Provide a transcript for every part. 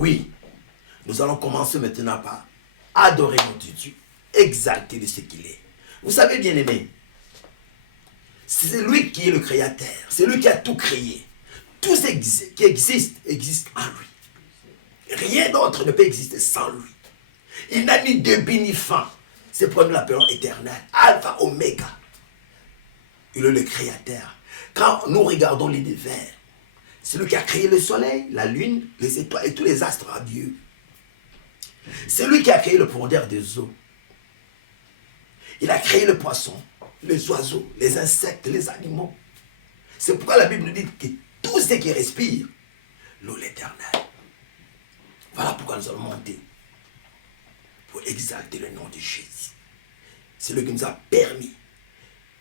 Oui, nous allons commencer maintenant par adorer notre Dieu, exalter de ce qu'il est. Vous savez, bien aimé, c'est lui qui est le créateur, c'est lui qui a tout créé. Tout ce qui existe en lui. Rien d'autre ne peut exister sans lui. Il n'a ni début ni fin. C'est pourquoi nous l'appelons éternel, Alpha, Oméga. Il est le créateur. Quand nous regardons l'univers, c'est lui qui a créé le soleil, la lune, les étoiles et tous les astres radieux. C'est lui qui a créé le profondeur des eaux. Il a créé le poisson, les oiseaux, les insectes, les animaux. C'est pourquoi la Bible nous dit que tout ce qui respire, l'eau l'éternel. Voilà pourquoi nous allons monter pour exalter le nom de Jésus. C'est lui qui nous a permis.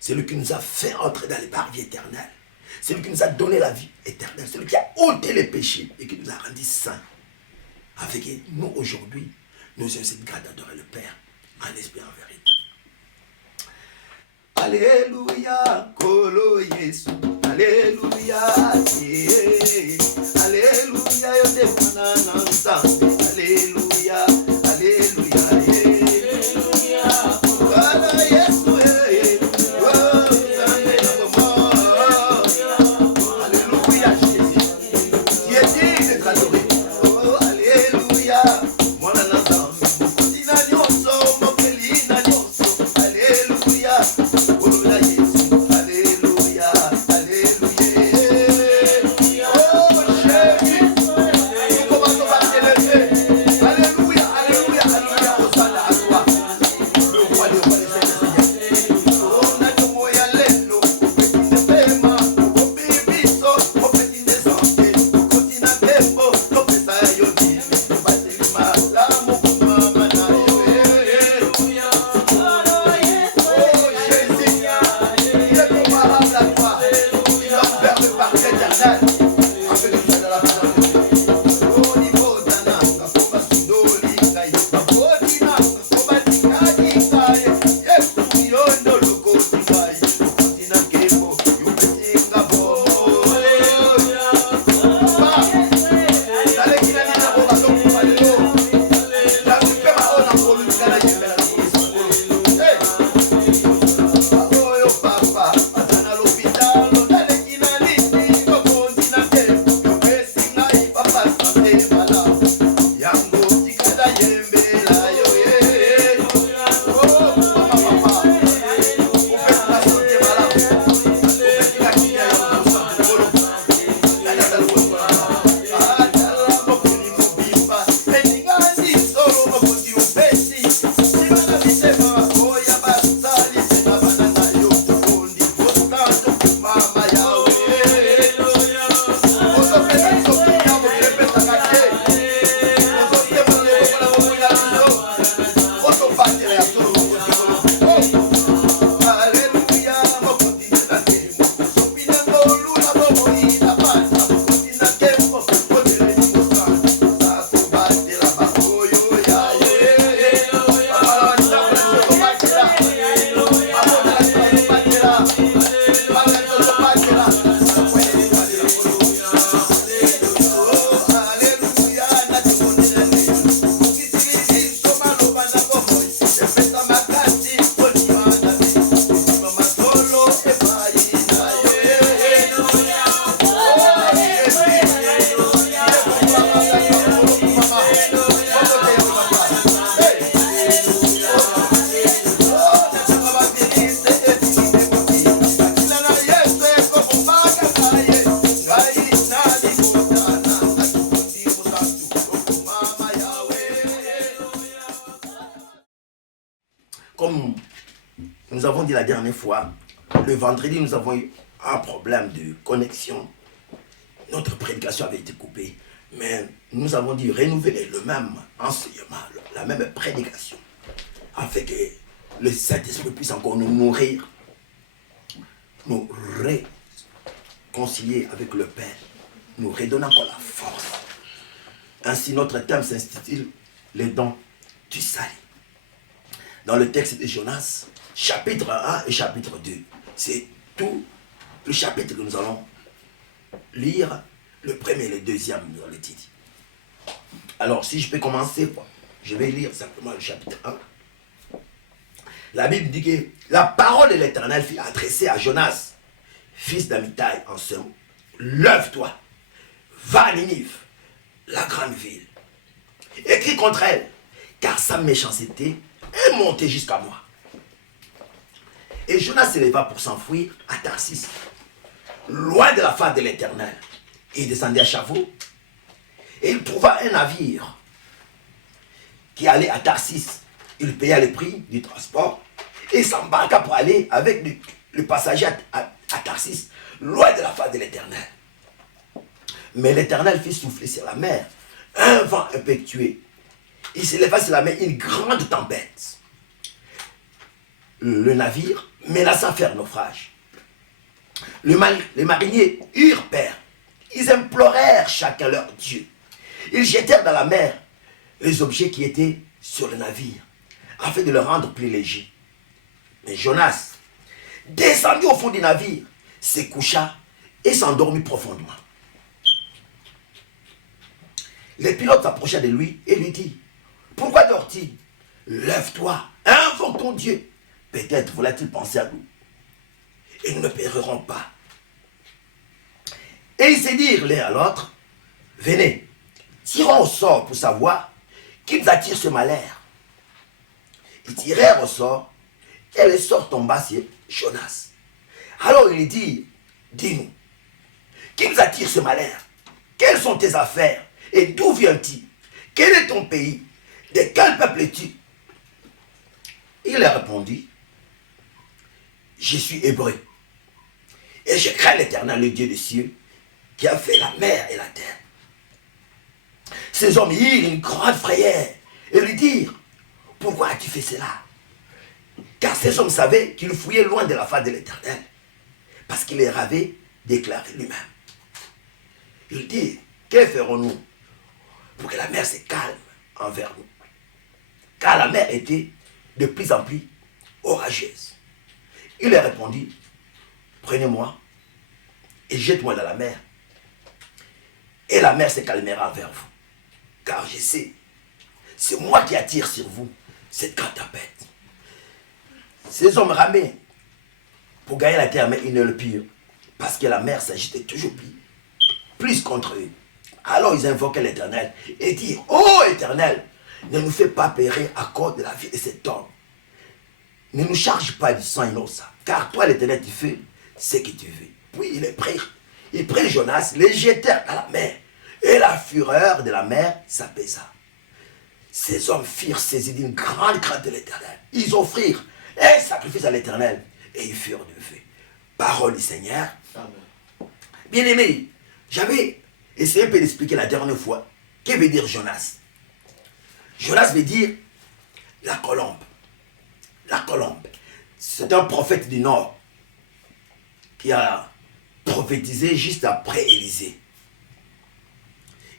C'est lui qui nous a fait entrer dans les parvis éternels. C'est lui qui nous a donné la vie éternelle. C'est lui qui a ôté les péchés et qui nous a rendus saints. Avec nous aujourd'hui, nous avons cette grâce d'adorer le Père en esprit et en vérité. Alléluia, Kolo Yesu. Alléluia, Alléluia, Alléluia, Alléluia, Comme nous avons dit la dernière fois, le vendredi, nous avons eu un problème de connexion. Notre prédication avait été coupée. Mais nous avons dit renouveler le même enseignement, la même prédication, afin que le Saint-Esprit puisse encore nous nourrir, nous réconcilier avec le Père, nous redonner encore la force. Ainsi, notre thème s'intitule les dons du salut. Dans le texte de Jonas, chapitre 1 et chapitre 2, c'est tout le chapitre que nous allons lire, le premier et le deuxième, nous allons dire. Alors, si je peux commencer, je vais lire simplement le chapitre 1. La Bible dit que la parole de l'Éternel fut adressée à Jonas, fils d'Amitai, en ce mot. Lève-toi, va à Ninive, la grande ville. Écris contre elle, car sa méchanceté est montée jusqu'à moi. Et Jonas s'éleva pour s'enfuir à Tarsis, loin de la face de l'Éternel. Il descendit à Chavot, et il trouva un navire qui allait à Tarsis. Il paya le prix du transport et s'embarqua pour aller avec le passager à Tarsis, loin de la face de l'Éternel. Mais l'Éternel fit souffler sur la mer un vent impétueux. Il s'éleva sur la mer une grande tempête. Le navire menaça faire naufrage. Les mariniers eurent peur. Ils implorèrent chacun leur Dieu. Ils jetèrent dans la mer les objets qui étaient sur le navire, afin de le rendre plus léger. Mais Jonas descendit au fond du navire, se coucha et s'endormit profondément. Les pilotes s'approchèrent de lui et lui dirent: pourquoi dors-tu? Lève-toi, invoque ton Dieu. Peut-être voulait-il penser à nous. Et nous ne périrons pas. Et ils se dirent l'un à l'autre: venez, tirons au sort pour savoir qui nous attire ce malheur. Ils tirèrent au sort et le sort tomba sur Jonas. Alors il dit: dis-nous, qui nous attire ce malheur? Quelles sont tes affaires et d'où viens-tu? Quel est ton pays? De quel peuple es-tu? Il leur répondit: je suis hébreu et je crains l'Éternel, le Dieu des cieux, qui a fait la mer et la terre. Ces hommes eurent une grande frayeur et lui dirent: pourquoi as-tu fait cela? Car ces hommes savaient qu'il fouillait loin de la face de l'Éternel, parce qu'il leur avait déclaré lui-même. Il dit: que ferons-nous pour que la mer se calme envers nous? Car la mer était de plus en plus orageuse. Il leur répondit: prenez-moi et jette-moi dans la mer, et la mer se calmera envers vous. Car je sais, c'est moi qui attire sur vous cette grande tempête. Ces hommes ramaient pour gagner la terre, mais ils ne le purent, parce que la mer s'agitait toujours plus contre eux. Alors ils invoquaient l'Éternel et dirent: ô Éternel, ne nous fais pas périr à cause de la vie de cet homme. Ne nous charge pas du sang innocent, car toi l'Éternel tu fais ce que tu veux. Puis ils prirent Jonas, les jetèrent à la mer, et la fureur de la mer s'apaisa. Ces hommes firent saisir d'une grande crainte de l'Éternel. Ils offrirent un sacrifice à l'Éternel, et ils furent de feu. Parole du Seigneur. Amen. Bien-aimés, j'avais essayé un peu d'expliquer la dernière fois. Que veut dire Jonas? Jonas veut dire la colombe. La colombe. C'est un prophète du Nord qui a prophétisé juste après Élisée.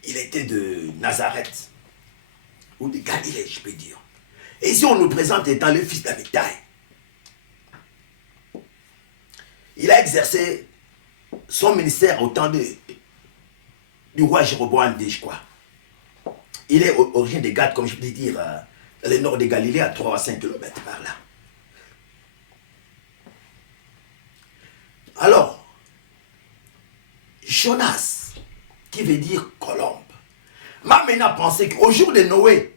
Il était de Nazareth, ou de Galilée, je peux dire. Et ici, on nous présente étant le fils d'Amitai. Il a exercé son ministère au temps du roi Jéroboam II, je crois. Il est originaire de Gad, comme je peux dire, dans le nord de Galilée, à 3 à 5 km par là. Alors, Jonas, qui veut dire colombe, m'a maintenant pensé qu'au jour de Noé,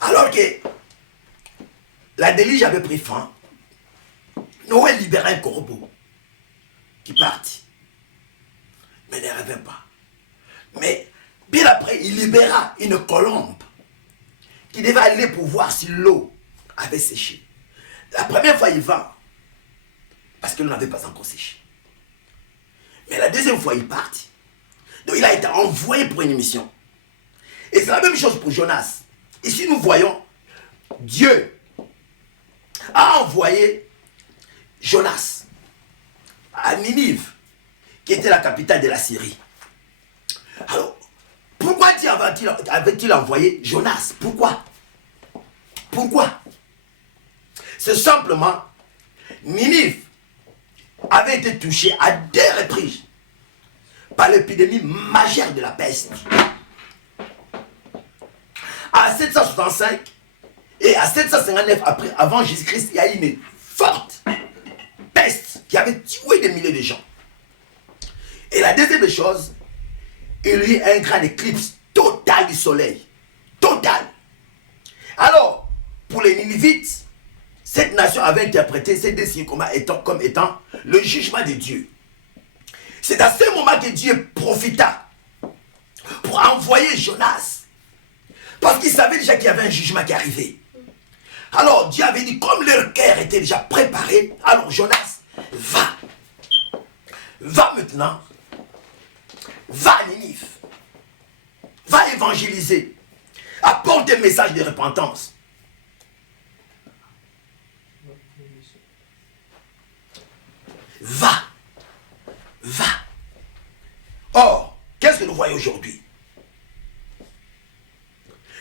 alors que la déluge avait pris fin, Noé libéra un corbeau qui partit, mais ne revint pas. Mais bien après, il libéra une colombe qui devait aller pour voir si l'eau avait séché. La première fois, il va, parce que l'eau n'avait pas encore séché. Mais la deuxième fois, il partit. Donc il a été envoyé pour une mission. Et c'est la même chose pour Jonas. Ici, nous voyons Dieu a envoyé Jonas à Ninive, qui était la capitale de la Syrie. Alors, pourquoi Dieu avait-il envoyé Jonas? Pourquoi? Pourquoi? C'est simplement, Ninive avait été touchée à 2 reprises par l'épidémie majeure de la peste. À 765 et à 759 avant Jésus-Christ, il y a eu une forte peste qui avait tué des milliers de gens. Et la deuxième chose, il y a eu un grand éclipse total du soleil. Total. Alors, pour les Ninivites, cette nation avait interprété ces deux signes comme étant le jugement de Dieu. C'est à ce moment que Dieu profita pour envoyer Jonas. Parce qu'il savait déjà qu'il y avait un jugement qui arrivait. Alors Dieu avait dit, comme leur cœur était déjà préparé, alors Jonas, va. Va maintenant. Va à Ninive. Va évangéliser. Apporte un message de repentance. Va. Va. Or, qu'est-ce que nous voyons aujourd'hui?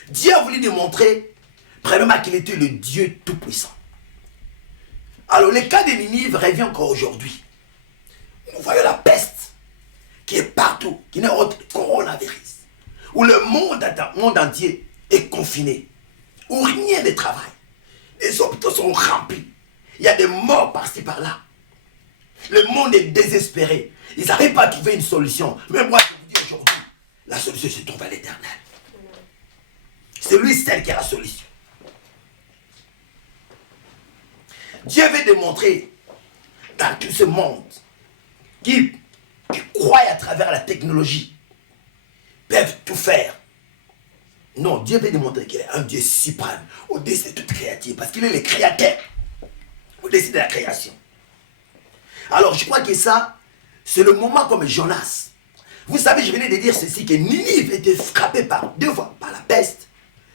Dieu a voulu démontrer, premièrement, qu'il était le Dieu Tout-Puissant. Alors, le cas de Ninive revient encore aujourd'hui. Nous voyons la peste qui est partout, qui n'est autre que le coronavirus, où le monde entier est confiné, où rien ne travaille. Les hôpitaux sont remplis. Il y a des morts par-ci par-là. Le monde est désespéré. Ils n'arrivent pas à trouver une solution. Mais moi, je vous dis aujourd'hui, la solution se trouve à l'Éternel. C'est lui seul qui a la solution. Dieu veut démontrer dans tout ce monde qui croient à travers la technologie peuvent tout faire. Non, Dieu veut démontrer qu'il est un Dieu suprême, au-dessus de toute créature, parce qu'il est le créateur, au-dessus de la création. Alors, je crois que ça, c'est le moment comme Jonas. Vous savez, je venais de dire ceci, que Ninive était frappée deux fois par la peste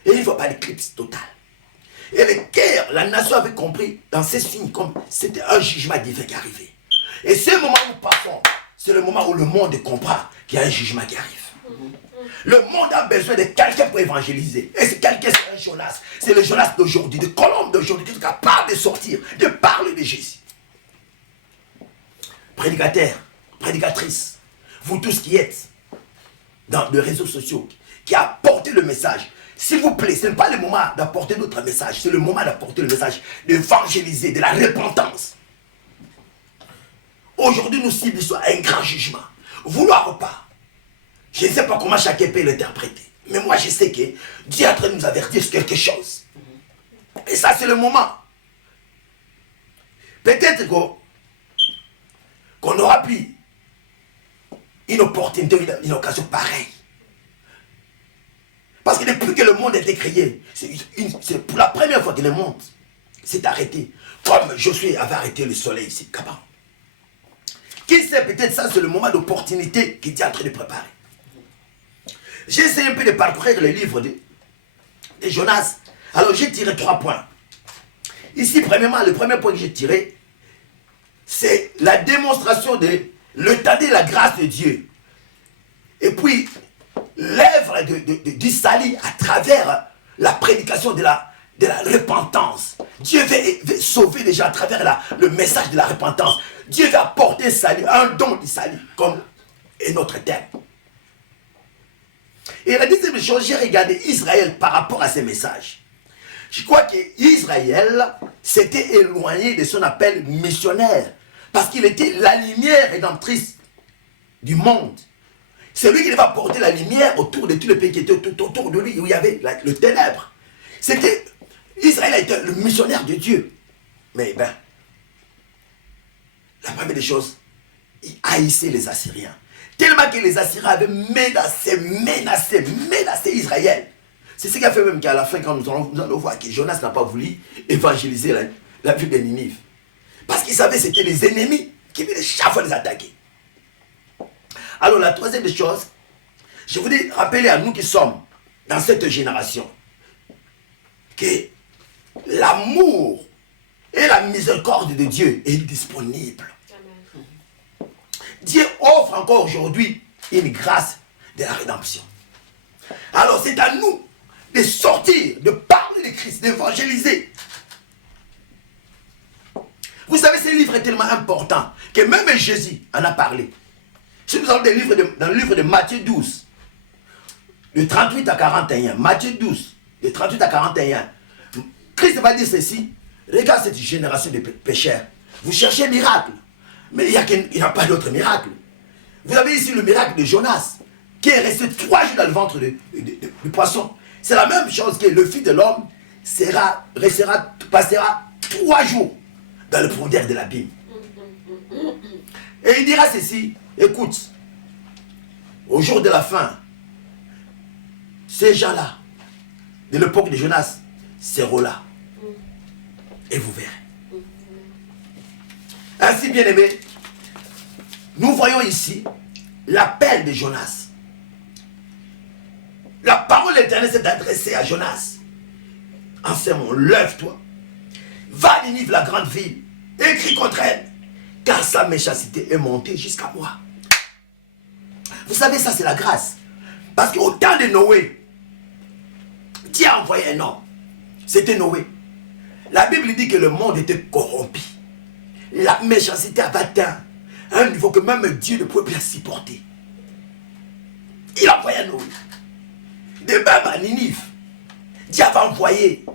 et une fois par l'éclipse totale. Et le cœur, la nation avait compris dans ces signes comme c'était un jugement divin qui arrivait. Et ce moment où nous passons, c'est le moment où le monde comprend qu'il y a un jugement qui arrive. Le monde a besoin de quelqu'un pour évangéliser. Et c'est quelqu'un, c'est un Jonas. C'est le Jonas d'aujourd'hui, de Colombe d'aujourd'hui, qui est capable de sortir, de parler de Jésus. Prédicateurs, prédicatrices, vous tous qui êtes dans les réseaux sociaux, qui apportez le message, s'il vous plaît, ce n'est pas le moment d'apporter notre message, c'est le moment d'apporter le message d'évangéliser, de la repentance. Aujourd'hui, nous subissons un grand jugement. Vouloir ou pas, je ne sais pas comment chacun peut l'interpréter, mais moi je sais que Dieu est en train de nous avertir sur quelque chose. Et ça, c'est le moment. Peut-être qu'on aura plus une opportunité, une occasion pareille. Parce que depuis que le monde a été créé, c'est pour la première fois que le monde s'est arrêté. Comme Josué avait arrêté le soleil ici, Kaban. Qui sait, peut-être ça, c'est le moment d'opportunité qu'il est en train de préparer. J'ai essayé un peu de parcourir le livre de Jonas. Alors j'ai tiré 3 points. Ici, premièrement, le premier point que j'ai tiré, c'est la démonstration de l'étendue de la grâce de Dieu. Et puis, l'œuvre du salut à travers la prédication de la repentance. Dieu veut sauver les gens à travers le message de la repentance. Dieu veut apporter salut, un don du salut, comme est notre thème. Et la deuxième chose, j'ai regardé Israël par rapport à ces messages. Je crois qu'Israël s'était éloigné de son appel missionnaire, parce qu'il était la lumière rédemptrice du monde. C'est lui qui devait apporter la lumière autour de tous les pays qui étaient autour de lui, où il y avait le ténèbre. Israël a été le missionnaire de Dieu. Mais la première des choses, il haïssait les Assyriens. Tellement que les Assyriens avaient menacé Israël. C'est ce qui a fait même qu'à la fin, quand nous allons voir que Jonas n'a pas voulu évangéliser la ville de Ninive. Parce qu'il savait que c'était les ennemis qui venaient chaque fois les attaquer. Alors la troisième des choses, je voudrais rappeler à nous qui sommes dans cette génération que l'amour et la miséricorde de Dieu est disponible. Amen. Dieu offre encore aujourd'hui une grâce de la rédemption. Alors c'est à nous de sortir, de parler de Christ, d'évangéliser. Vous savez, ce livre est tellement important que même Jésus en a parlé. Si nous allons dans le livre de Matthieu 12, de 38 à 41, Matthieu 12, de 38 à 41, Christ va dire ceci: regarde cette génération de pécheurs. Vous cherchez un miracle, mais il n'y a pas d'autre miracle. Vous avez ici le miracle de Jonas, qui est resté 3 jours dans le ventre du poisson. C'est la même chose que le Fils de l'homme passera 3 jours dans le profondeur de l'abîme. Et il dira ceci: écoute, au jour de la fin, ces gens-là, de l'époque de Jonas, seront là. Et vous verrez. Ainsi, bien aimé, nous voyons ici l'appel de Jonas. La parole de l'Éternel s'est adressée à Jonas. En ce moment, lève-toi, va à Ninive, la grande ville, et crie contre elle, car sa méchanceté est montée jusqu'à moi. Vous savez, ça c'est la grâce. Parce qu'au temps de Noé, Dieu a envoyé un homme. C'était Noé. La Bible dit que le monde était corrompu. La méchanceté avait atteint un niveau que même Dieu ne pouvait plus supporter. Il a envoyé Noé. De même à Ninive, Dieu avait envoyé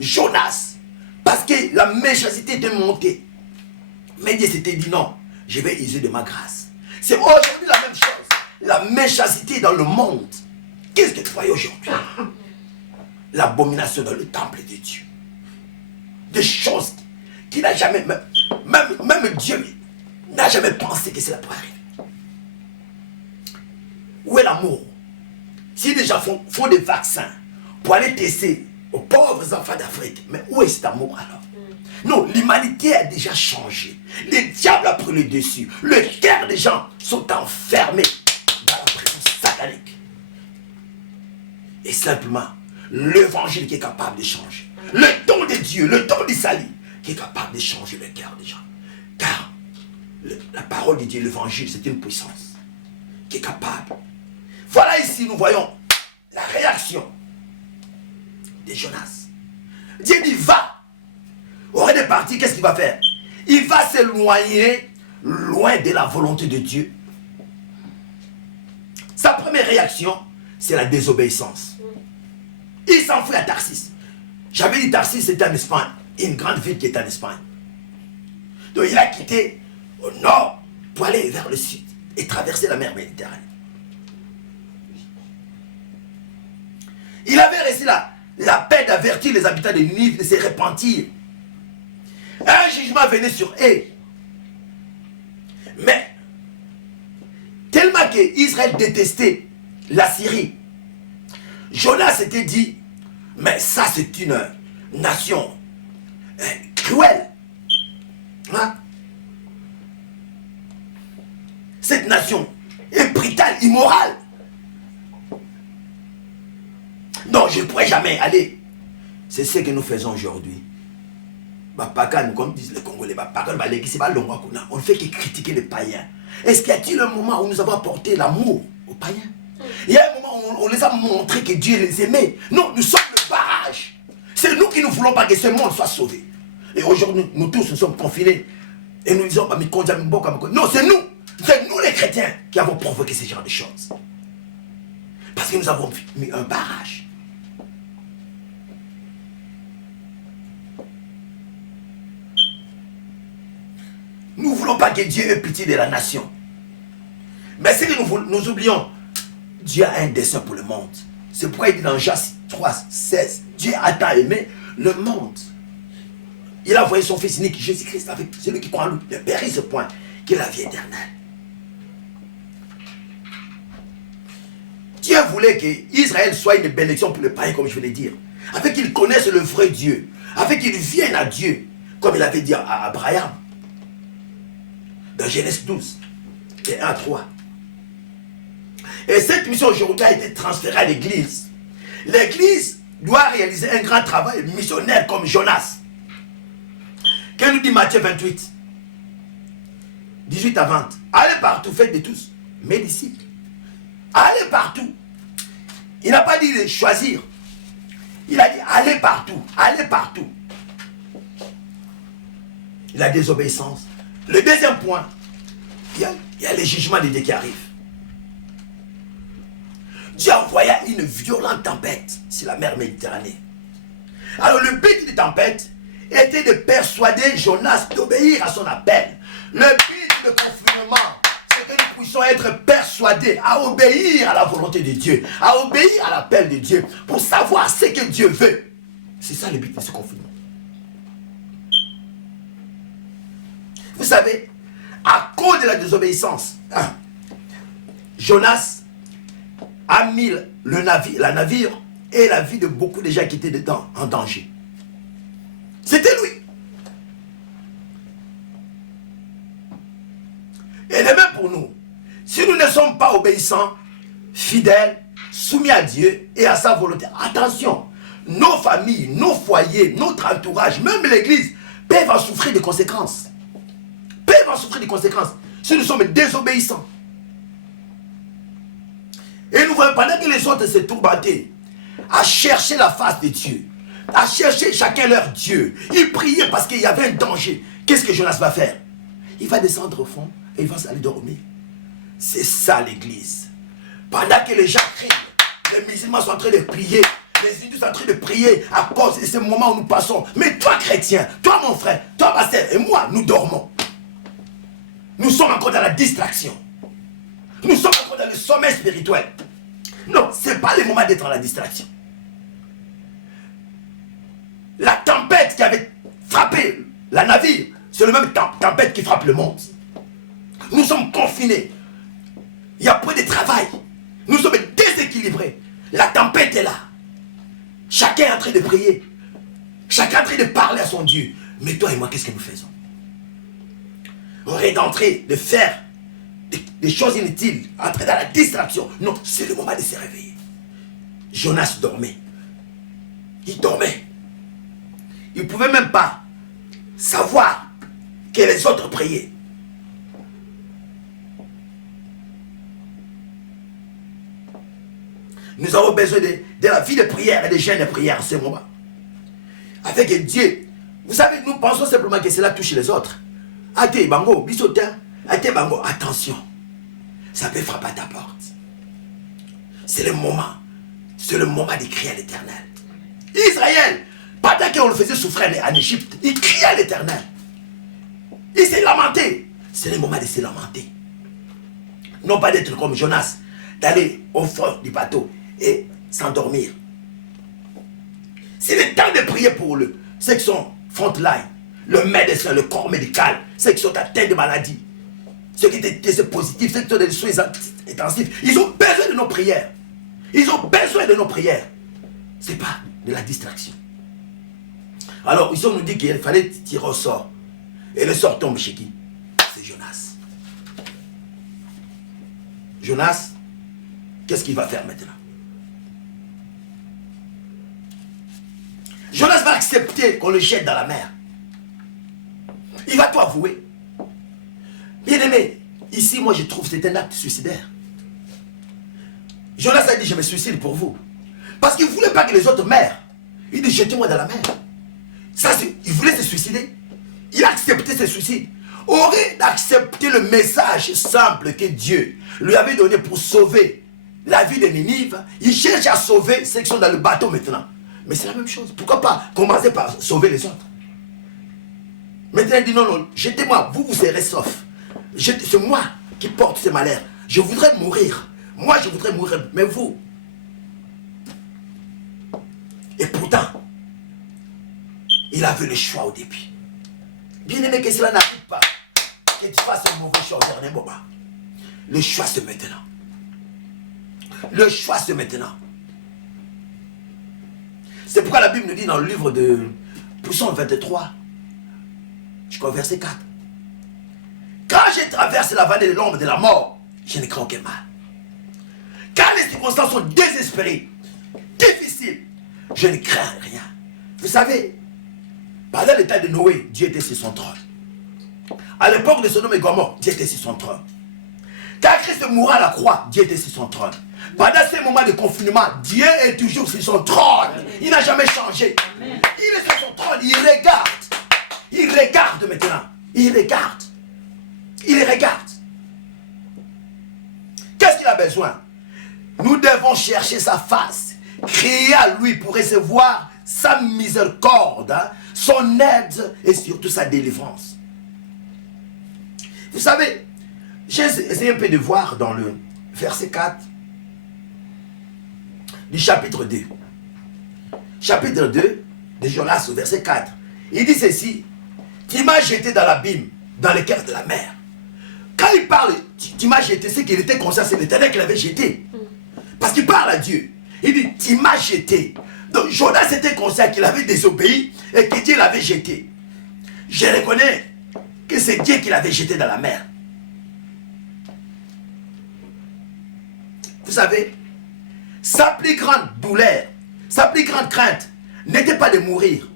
Jonas. Parce que la méchanceté était montée. Mais Dieu s'était dit non, je vais user de ma grâce. C'est aujourd'hui la même chose. La méchanceté dans le monde. Qu'est-ce que tu vois aujourd'hui? L'abomination dans le temple de Dieu. Des choses qui n'a jamais, même Dieu n'a jamais pensé que cela pourrait arriver. Où est l'amour? Si les gens font des vaccins pour aller tester aux pauvres enfants d'Afrique, mais où est cet amour alors? Non, l'humanité a déjà changé. Le diable a pris le dessus. Le cœur des gens sont enfermés dans la présence satanique. Et simplement, l'évangile qui est capable de changer. Le don de Dieu, le don du salut, qui est capable de changer le cœur des gens. Car la parole de Dieu, l'évangile, c'est une puissance qui est capable. Voilà ici, nous voyons la réaction de Jonas. Dieu dit, va. Au lieu de partir, qu'est-ce qu'il va faire? Il va s'éloigner loin de la volonté de Dieu. Sa première réaction, c'est la désobéissance. Il s'enfuit à Tarsis. J'avais dit Tarsis, c'était en Espagne. Une grande ville qui est en Espagne. Donc il a quitté au nord pour aller vers le sud et traverser la mer Méditerranée. Il avait reçu la paix d'avertir les habitants de Ninive de se repentir. Un jugement venait sur eux. Mais, tellement qu'Israël détestait la Syrie, Jonas s'était dit, mais ça c'est une nation cruelle. Hein? Cette nation est brutale, immorale. Non, je ne pourrais jamais aller. C'est ce que nous faisons aujourd'hui. Comme disent les Congolais, on ne fait que critiquer les païens. Est-ce qu'il y a-t-il un moment où nous avons apporté l'amour aux païens? Il y a un moment où on les a montré que Dieu les aimait. Non, nous sommes le barrage. C'est nous qui ne voulons pas que ce monde soit sauvé. Et aujourd'hui, nous tous, nous sommes confinés. Et nous disons, non, c'est nous les chrétiens qui avons provoqué ce genre de choses. Parce que nous avons mis un barrage. Nous ne voulons pas que Dieu ait pitié de la nation. Mais c'est que nous oublions, Dieu a un dessein pour le monde. C'est pourquoi il dit dans Jean 3, 16, Dieu a tant aimé le monde. Il a envoyé son fils unique, Jésus-Christ, avec celui qui croit en lui, le périt ce point, qui est la vie éternelle. Dieu voulait qu'Israël soit une bénédiction pour les païens, comme je voulais dire. Afin qu'ils connaissent le vrai Dieu. Afin qu'ils viennent à Dieu, comme il avait dit à Abraham. Dans Genèse 12, et 1 à 3. Et cette mission aujourd'hui a été transférée à l'église. L'église doit réaliser un grand travail missionnaire comme Jonas. Qu'est-ce que nous dit Matthieu 28, 18 à 20? Allez partout, faites de tous mes disciples. Allez partout. Il n'a pas dit de choisir. Il a dit allez partout, allez partout. La désobéissance. Le deuxième point, il y a les jugements de Dieu qui arrivent. Dieu envoya une violente tempête sur la mer Méditerranée. Alors le but de tempête était de persuader Jonas d'obéir à son appel. Le but de confinement, c'est que nous puissions être persuadés à obéir à la volonté de Dieu, à obéir à l'appel de Dieu, pour savoir ce que Dieu veut. C'est ça le but de ce confinement. Vous savez, à cause de la désobéissance, Jonas a mis la navire et la vie de beaucoup de gens qui étaient dedans en danger. C'était lui. Et de même pour nous, si nous ne sommes pas obéissants, fidèles, soumis à Dieu et à sa volonté, attention, nos familles, nos foyers, notre entourage, même l'église, peuvent en souffrir des conséquences. Peuvent en souffrir des conséquences si nous sommes désobéissants. Et nous voyons pendant que les autres se tourmentaient à chercher la face de Dieu, à chercher chacun leur Dieu. Ils priaient parce qu'il y avait un danger. Qu'est-ce que Jonas va faire? Il va descendre au fond et il va s'aller dormir. C'est ça l'église. Pendant que les gens crient, les musulmans sont en train de prier, les hindous sont en train de prier à cause de ce moment où nous passons. Mais toi chrétien, toi mon frère, toi ma sœur et moi, nous dormons. Nous sommes encore dans la distraction. Nous sommes encore dans le sommeil spirituel. Non, ce n'est pas le moment d'être dans la distraction. La tempête qui avait frappé la navire, c'est le même tempête qui frappe le monde. Nous sommes confinés. Il y a peu de travail. Nous sommes déséquilibrés. La tempête est là. Chacun est en train de prier. Chacun est en train de parler à son Dieu. Mais toi et moi, qu'est-ce que nous faisons? On est d'entrer, de faire des choses inutiles, entrer dans la distraction. Non, c'est le moment de se réveiller. Jonas dormait. Il dormait. Il ne pouvait même pas savoir que les autres priaient. Nous avons besoin de la vie de prière et de jeûne de prière en ce moment. Avec Dieu, vous savez, nous pensons simplement que cela touche les autres. Ate bango, bisotin, ate bango, attention. Ça peut frapper à ta porte. C'est le moment de crier à l'Éternel. Israël, pendant qu'on le faisait souffrir en Égypte, il criait à l'Éternel. Il s'est lamenté. C'est le moment de se lamenter. Non pas d'être comme Jonas, d'aller au fond du bateau et s'endormir. C'est le temps de prier pour ceux qui sont front-line, le médecin, le corps médical, ceux qui sont atteints de maladies, ceux qui étaient testés positifs, ceux qui ont des soins intensifs. Ils ont besoin de nos prières. Ils ont besoin de nos prières. Ce n'est pas de la distraction. Alors, ici on nous dit qu'il fallait tirer au sort. Et le sort tombe chez qui? C'est Jonas. Jonas, qu'est-ce qu'il va faire maintenant? Jonas va accepter qu'on le jette dans la mer. Il va tout avouer. Bien aimé, ici moi je trouve que c'est un acte suicidaire. Jonas a dit je me suicide pour vous. Parce qu'il ne voulait pas que les autres meurent. Il dit jetez-moi dans la mer. Ça, il voulait se suicider. Il a accepté ce suicide. Aurait accepté le message simple que Dieu lui avait donné pour sauver la vie de Ninive. Il cherche à sauver ceux qui sont dans le bateau maintenant. Mais c'est la même chose. Pourquoi pas commencer par sauver les autres? Maintenant il dit non, non, jetez-moi, vous serez sauf. C'est moi qui porte ce malheur. Je voudrais mourir. Moi je voudrais mourir, mais vous. Et pourtant, il avait le choix au début. Bien aimé que cela n'arrive pas, que tu fasses un mauvais choix au dernier moment. Le choix c'est maintenant. Le choix c'est maintenant. C'est pourquoi la Bible nous dit dans le livre de Psaume 23, jusqu'au verset 4. Quand je traverse la vallée de l'ombre de la mort, je ne crains aucun mal. Quand les circonstances sont désespérées, difficiles, je ne crains rien. Vous savez, pendant l'état de Noé, Dieu était sur son trône. À l'époque de Sodome et Gomorrhe, Dieu était sur son trône. Quand Christ mourra à la croix, Dieu était sur son trône. Pendant ces moments de confinement, Dieu est toujours sur son trône. Il n'a jamais changé. Amen. Il est sur son trône, il regarde. Il regarde maintenant. Il regarde. Il regarde. Qu'est-ce qu'il a besoin? Nous devons chercher sa face, crier à lui pour recevoir sa miséricorde, hein, son aide et surtout sa délivrance. Vous savez, j'ai essayé un peu de voir dans le verset 4 du chapitre 2. Chapitre 2 de Jonas au verset 4. Il dit ceci: tu m'as jeté dans l'abîme, dans le cœur de la mer. Quand il parle, tu m'as jeté, c'est qu'il était conscient, c'est l'Éternel qui l'avait jeté. Parce qu'il parle à Dieu. Il dit, tu m'as jeté. Donc Jonas était conscient qu'il avait désobéi et que Dieu l'avait jeté. Je reconnais que c'est Dieu qui l'avait jeté dans la mer. Vous savez, sa plus grande douleur, sa plus grande crainte n'était pas de mourir.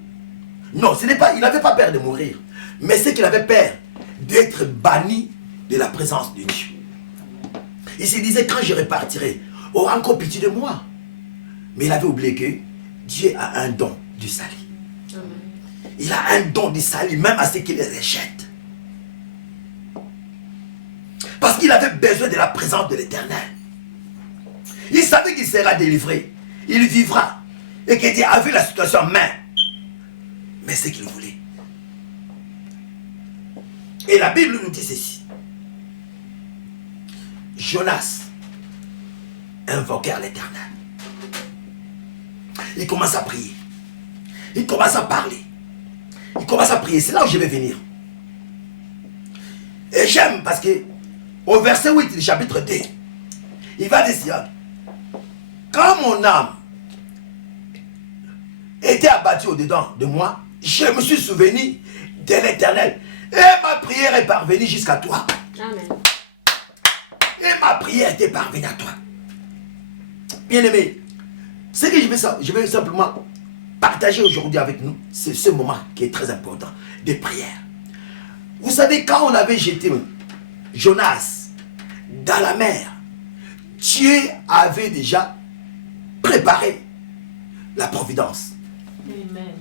Non, ce n'est pas, il n'avait pas peur de mourir. Mais c'est qu'il avait peur d'être banni de la présence de Dieu. Il se disait, quand je repartirai, aura encore pitié de moi. Mais il avait oublié que Dieu a un don du salut. Il a un don du salut, même à ceux qui les rejettent. Parce qu'il avait besoin de la présence de l'Éternel. Il savait qu'il sera délivré. Il vivra. Et que Dieu avait la situation en main. Mais c'est qu'il voulait. Et la Bible nous dit ceci. Jonas invoquèrent l'Éternel. Il commence à prier. Il commence à parler. Il commence à prier. C'est là où je vais venir. Et j'aime parce que au verset 8 du chapitre 2, il va dire, quand mon âme était abattue au-dedans de moi, je me suis souvenu de l'Éternel. Et ma prière est parvenue jusqu'à toi. Amen. Et ma prière était parvenue à toi. Bien-aimé, ce que je vais simplement partager aujourd'hui avec nous, c'est ce moment qui est très important, de prière. Vous savez, quand on avait jeté Jonas dans la mer, Dieu avait déjà préparé la providence. Amen.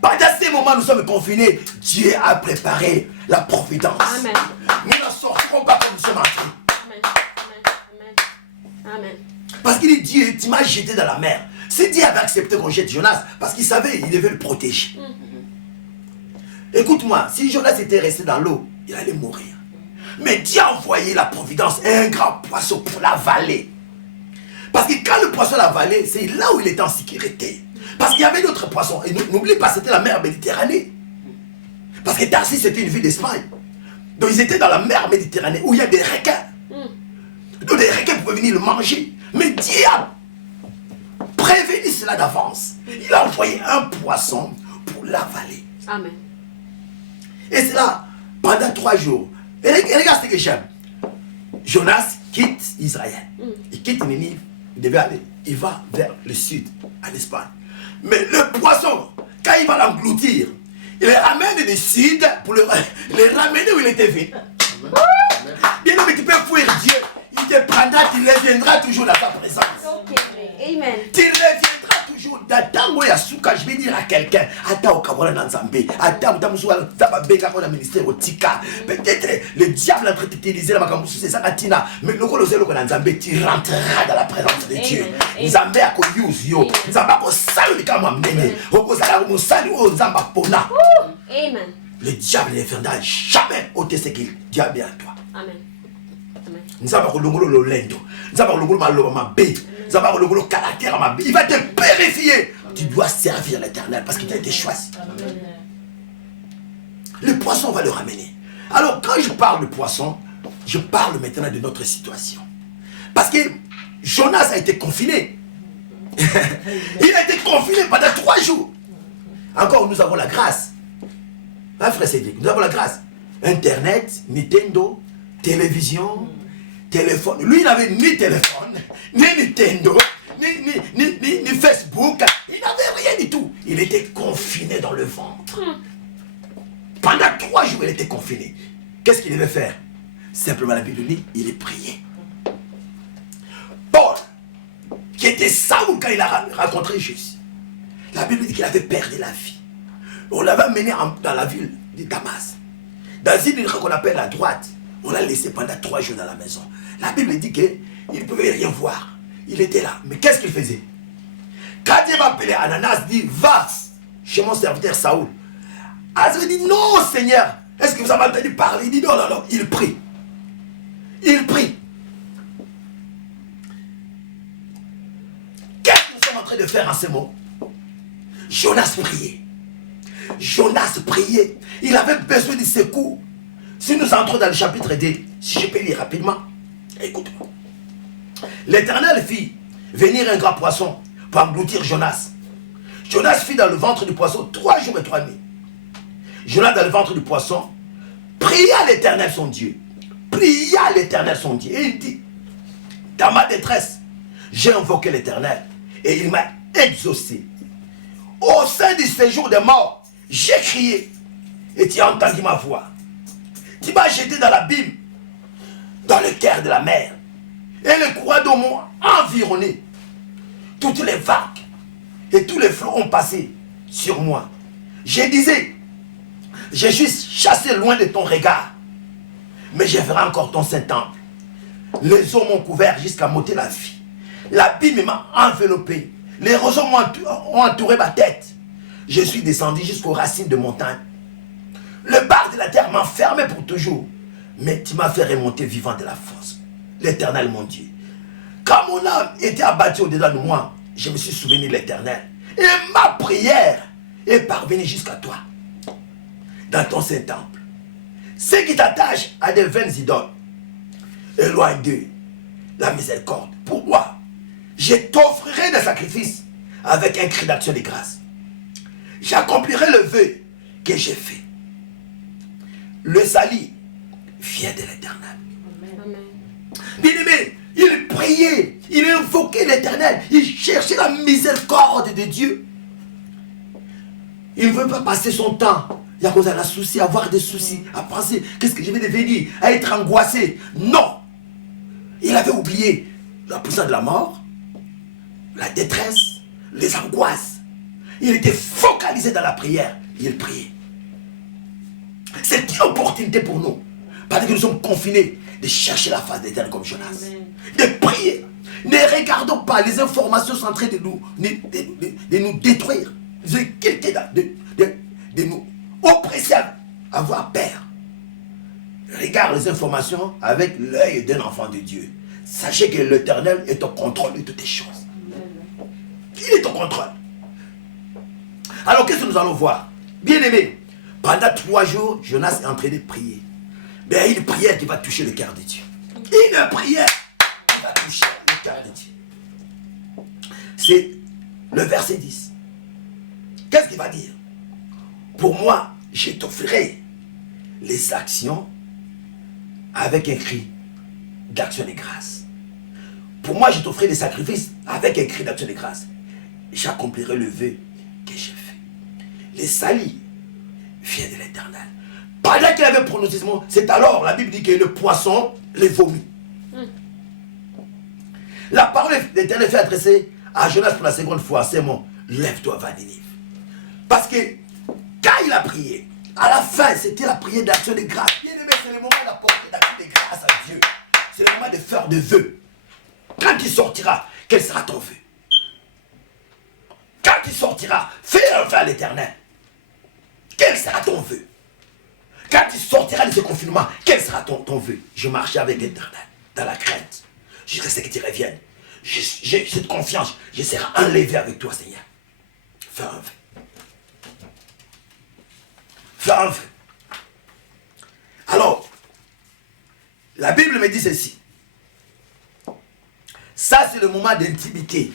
Pendant ces moments, nous sommes confinés, Dieu a préparé la providence. Amen. Nous ne sortirons pas comme nous sommes entrés. Amen. Amen. Amen. Parce qu'il dit, Dieu, tu m'as jeté dans la mer. Si Dieu avait accepté qu'on jette Jonas, parce qu'il savait, il devait le protéger. Écoute-moi, si Jonas était resté dans l'eau, il allait mourir. Mais Dieu a envoyé la providence et un grand poisson pour l'avaler. Parce que quand le poisson l'a avalé, c'est là où il était en sécurité. Parce qu'il y avait d'autres poissons. Et n'oublie pas, c'était la mer Méditerranée. Parce que Tarsis, c'était une ville d'Espagne. Donc ils étaient dans la mer Méditerranée où il y a des requins. Donc les requins pouvaient venir le manger. Mais Dieu a prévenu cela d'avance. Il a envoyé un poisson pour l'avaler. Amen. Et c'est là, pendant 3 jours. Et regarde ce que j'aime. Jonas quitte Israël. Il quitte Ninive. Il devait aller. Il va vers le sud, en Espagne. Mais le poisson, quand il va l'engloutir, il les ramène du sud pour les ramener où il était venu. Bien mais tu peux fuir Dieu. Il te prendra, tu reviendras toujours dans ta présence. Amen. Tu reviendras toujours dans Tango Yasuka. Je vais dire à quelqu'un, attends au Kabora Nanzambé, attends au Tamouzoua, Tababeka, au ministère au Tika. Peut-être le diable est en train de t'utiliser la Makamoussou, c'est ça, Katina. Mais le Kolosé, le Nanzambé, tu rentreras dans la présence de Dieu. Nzambé a use yo. Nzamba ko salu kama mnene. Oko sala ko salu o Nzamba pona. Amen. Le diable ne viendra jamais ôter ce qu'il Dieu a bien à toi. Amen. Amen. Nzamba ko longolo lolendo. Nzamba ko longolo maloba mabe. Nzamba ko longolo caractère mabe. Il va te purifier. Tu dois servir l'Éternel parce qu'il t'a été choisi. Le poisson va le ramener. Alors quand je parle de poisson, je parle maintenant de notre situation. Parce que Jonas a été confiné. Il a été confiné pendant 3 jours. Encore nous avons la grâce. Hein, frère Cédric, nous avons la grâce. Internet, Nintendo, télévision, téléphone. Lui, il n'avait ni téléphone, ni Nintendo, ni Facebook. Il n'avait rien du tout. Il était confiné dans le ventre. Pendant 3 jours, il était confiné. Qu'est-ce qu'il devait faire? Simplement, la Bible dit, il est prié. Paul, qui était Saoul quand il a rencontré Jésus, la Bible dit qu'il avait perdu la vie. On l'avait amené dans la ville de Damas. Dans une ville qu'on appelle la droite. On l'a laissé pendant 3 jours dans la maison. La Bible dit que Il ne pouvait rien voir. Il était là. Mais qu'est-ce qu'il faisait? Quand Dieu va appeler Ananas, dit, va chez mon serviteur Saoul. Ananas dit, non Seigneur, est-ce que vous avez entendu parler? Il dit, non, non, non. Il prie. Il prie. Qu'est-ce que nous sommes en train de faire en ce moment? Jonas priait. Jonas priait. Il avait besoin de secours. Si nous entrons dans le chapitre 2, si je peux lire rapidement, écoute-moi. L'Éternel fit venir un grand poisson pour engloutir Jonas. Jonas fit dans le ventre du poisson 3 jours et 3 nuits. Jonas dans le ventre du poisson pria l'Éternel son Dieu. Pria l'Éternel son Dieu. Et il dit, dans ma détresse, j'ai invoqué l'Éternel et il m'a exaucé. Au sein du séjour des morts, j'ai crié et tu as entendu ma voix. Tu m'as jeté dans l'abîme, dans le cœur de la mer. Et les courants d'eau m'ont environné. Toutes les vagues et tous les flots ont passé sur moi. Je disais, je suis chassé loin de ton regard, mais je verrai encore ton Saint-Temple. Les eaux m'ont couvert jusqu'à m'ôter la vie. L'abîme m'a enveloppé. Les roseaux ont entouré ma tête. Je suis descendu jusqu'aux racines de montagne. Le bar de la terre m'a enfermé pour toujours. Mais tu m'as fait remonter vivant de la fosse. L'Éternel mon Dieu. Quand mon âme était abattue au-dedans de moi, je me suis souvenu de l'Éternel. Et ma prière est parvenue jusqu'à toi. Dans ton Saint-Temple. Ceux qui t'attachent à des vaines idoles, éloigne d'eux la miséricorde. Pour moi, je t'offrirai des sacrifices avec un cri d'action de grâce. J'accomplirai le vœu que j'ai fait. Le salut vient de l'Éternel. Bien-aimé, il priait, il invoquait l'Éternel, il cherchait la miséricorde de Dieu. Il ne veut pas passer son temps il y a cause à la souci, à avoir des soucis, à penser qu'est-ce que je vais devenir, à être angoissé. Non! Il avait oublié la puissance de la mort, la détresse, les angoisses. Il était focalisé dans la prière. Il priait. C'est une opportunité pour nous, parce que nous sommes confinés, de chercher la face d'Éternel comme Jonas. Amen. De prier. Ne regardons pas, les informations sont en train de nous détruire. De nous oppresser, avoir peur. Regarde les informations avec l'œil d'un enfant de Dieu. Sachez que l'Éternel est au contrôle de toutes les choses. Il est au contrôle. Alors qu'est-ce que nous allons voir? Bien aimé, pendant 3 jours, Jonas est en train de prier. Mais une prière qui va toucher le cœur de Dieu. Une prière qui va toucher le cœur de Dieu. C'est le verset 10. Qu'est-ce qu'il va dire? Pour moi, je t'offrirai les actions avec un cri d'action de grâce. Pour moi, je t'offrirai des sacrifices avec un cri d'action de grâce. J'accomplirai le vœu que j'ai fait. Le salut vient de l'Éternel. Pendant qu'il avait prononcé ce mot, c'est alors, la Bible dit que le poisson les vomit. La parole de l'Éternel fait adresser à Jonas pour la seconde fois, c'est mon lève-toi, va Ninive. Parce que quand il a prié, à la fin, c'était la prière d'action de grâce. Bien aimé, c'est le moment d'apporter d'action de grâce à Dieu. C'est le moment de faire des vœux. Quand il sortira, quel sera ton vœu? Quand il sortira, fais un vœu à l'Éternel. Quel sera ton vœu? Quand il sortira de ce confinement, quel sera ton vœu? Je marchais avec l'Éternel dans la crainte. Jusqu'à ce que tu reviennes. J'ai cette confiance. Je serai enlevé avec toi, Seigneur. Fais un vœu. Fais un vœu. Alors, la Bible me dit ceci. Ça, c'est le moment d'intimité.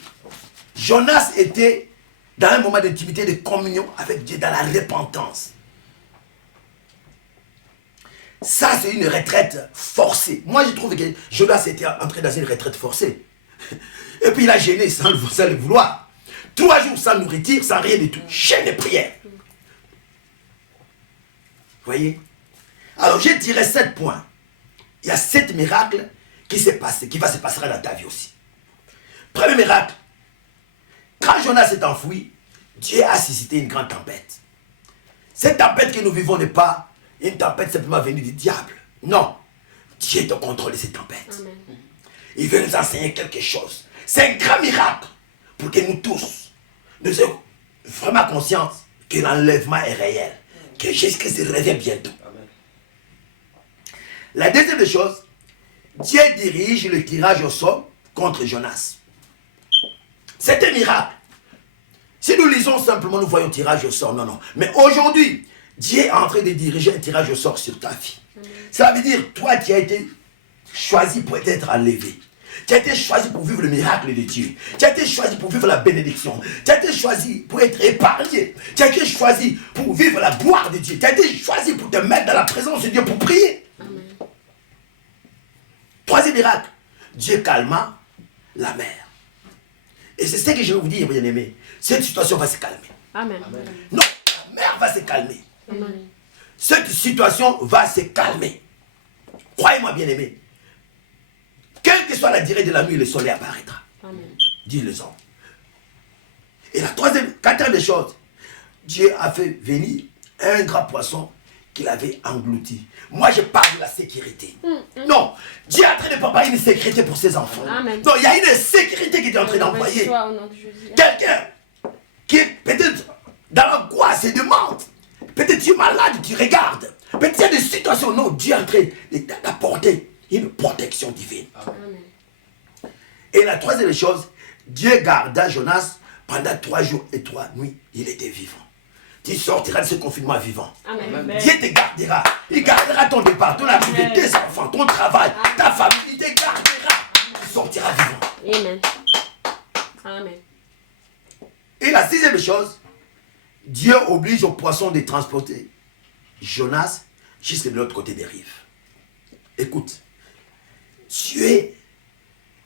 Jonas était dans un moment d'intimité, de communion avec Dieu, dans la repentance. Ça, c'est une retraite forcée. Moi, je trouve que Jonas était entré dans une retraite forcée. Et puis, il a gêné sans le vouloir. 3 jours sans nourriture, sans rien du tout. Chaîne de prière. Voyez? Alors, je dirais 7 points. Il y a 7 miracles qui s'est passé, qui va se passer dans ta vie aussi. Premier miracle. Quand Jonas s'est enfoui, Dieu a suscité une grande tempête. Cette tempête que nous vivons n'est pas une tempête simplement venue du diable. Non. Dieu est au contrôle de cette tempête. Amen. Il veut nous enseigner quelque chose. C'est un grand miracle pour que nous tous, nous ayons vraiment conscience que l'enlèvement est réel. Que Jésus-Christ revient bientôt. Amen. La deuxième des choses, Dieu dirige le tirage au sort contre Jonas. C'est un miracle. Si nous lisons simplement, nous voyons tirage au sort. Non, non. Mais aujourd'hui, Dieu est en train de diriger un tirage au sort sur ta vie. Ça veut dire, toi qui as été choisi pour être enlevé. Tu as été choisi pour vivre le miracle de Dieu. Tu as été choisi pour vivre la bénédiction. Tu as été choisi pour être épargné. Tu as été choisi pour vivre la gloire de Dieu. Tu as été choisi pour te mettre dans la présence de Dieu pour prier. Amen. Troisième miracle, Dieu calma la mer. Et c'est ce que je vais vous dire, bien-aimés. Cette situation va se calmer. Amen. Non, la mer va se calmer. Amen. Cette situation va se calmer. Croyez-moi, bien-aimés. Quelle que soit la durée de la nuit, le soleil apparaîtra. Amen. Dit les hommes. Et la quatrième des choses, Dieu a fait venir un grand poisson qu'il avait englouti. Moi, je parle de la sécurité. Non, Dieu est en train de préparer une sécurité pour ses enfants. Amen. Non, il y a une sécurité qu'il est en train d'envoyer. Reçois au nom de Jésus. Quelqu'un qui est peut-être dans l'angoisse et demande. Peut-être tu es malade, tu regardes. Peut-être il y a des situations. Non, Dieu est en train d'apporter une protection divine. Amen. Et la troisième chose, Dieu garda Jonas pendant 3 jours et 3 nuits. Il était vivant. Tu sortiras de ce confinement vivant. Amen. Dieu te gardera. Il gardera ton départ, ton activité, tes enfants, ton travail, ta famille. Il te gardera. Tu sortiras vivant. Amen. Amen. Et la sixième chose, Dieu oblige aux poissons de transporter Jonas jusqu'à l'autre côté des rives. Écoute, Dieu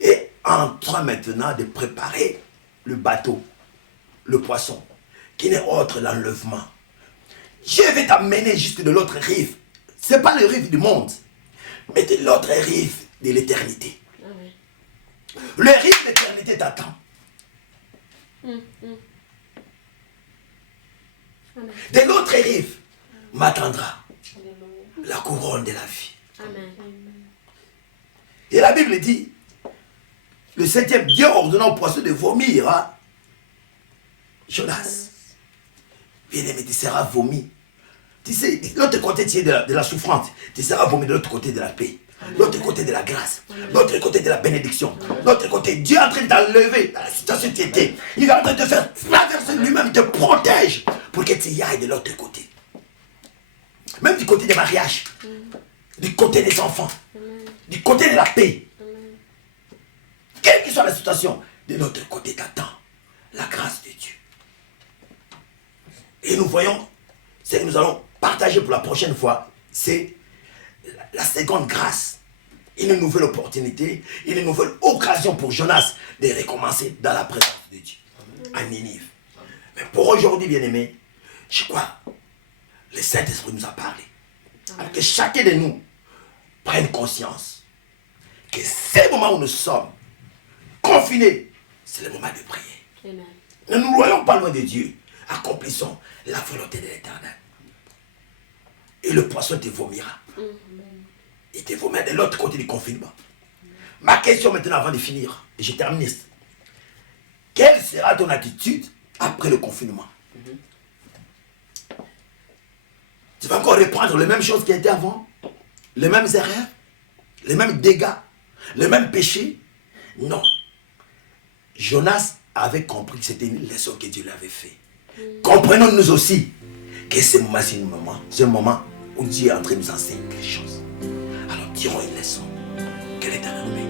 est en train maintenant de préparer le bateau, le poisson, qui n'est autre l'enlèvement. Dieu veut t'amener jusque de l'autre rive. Ce n'est pas le rive du monde, mais de l'autre rive de l'éternité. Amen. Le rive de l'éternité t'attend. Amen. De l'autre rive m'attendra Alléluia. la couronne de la vie. Amen. Et la Bible dit, le 7e, Dieu ordonna au poisson de vomir. Hein? Jonas, bien-aimé, tu seras vomi. Tu sais, de l'autre côté, tu es de la souffrance. Tu seras vomi de l'autre côté de la paix. L'autre côté de la grâce. L'autre côté de la bénédiction. L'autre côté, Dieu est en train d'enlever dans la situation où tu étais. Il est en train de te faire traverser lui-même. Il te protège pour que tu y ailles de l'autre côté. Même du côté des mariages. Du côté des enfants. Du côté de la paix. Quelle que soit la situation, de l'autre côté t'attend la grâce de Dieu. Et nous voyons, ce que nous allons partager pour la prochaine fois, c'est la seconde grâce. Une nouvelle opportunité, une nouvelle occasion pour Jonas de recommencer dans la présence de Dieu, à Ninive. Mais pour aujourd'hui, bien-aimés, je crois, le Saint-Esprit nous a parlé. Alors que chacun de nous prenne conscience que c'est le moment où nous sommes confinés, c'est le moment de prier. Amen. Ne nous voyons pas loin de Dieu. Accomplissons la volonté de l'Éternel. Et le poisson te vomira. Il te vomira de l'autre côté du confinement. Ma question maintenant avant de finir, et je termine. Quelle sera ton attitude après le confinement? Tu vas encore reprendre les mêmes choses qui étaient avant? Les mêmes erreurs? Les mêmes dégâts? Les mêmes péchés? Non. Jonas avait compris que c'était une leçon que Dieu lui avait fait. Comprenons nous aussi que ce moment, c'est un moment où Dieu est en train de nous enseigner quelque chose. Alors tirons une leçon. Que l'Éternel nous bénisse.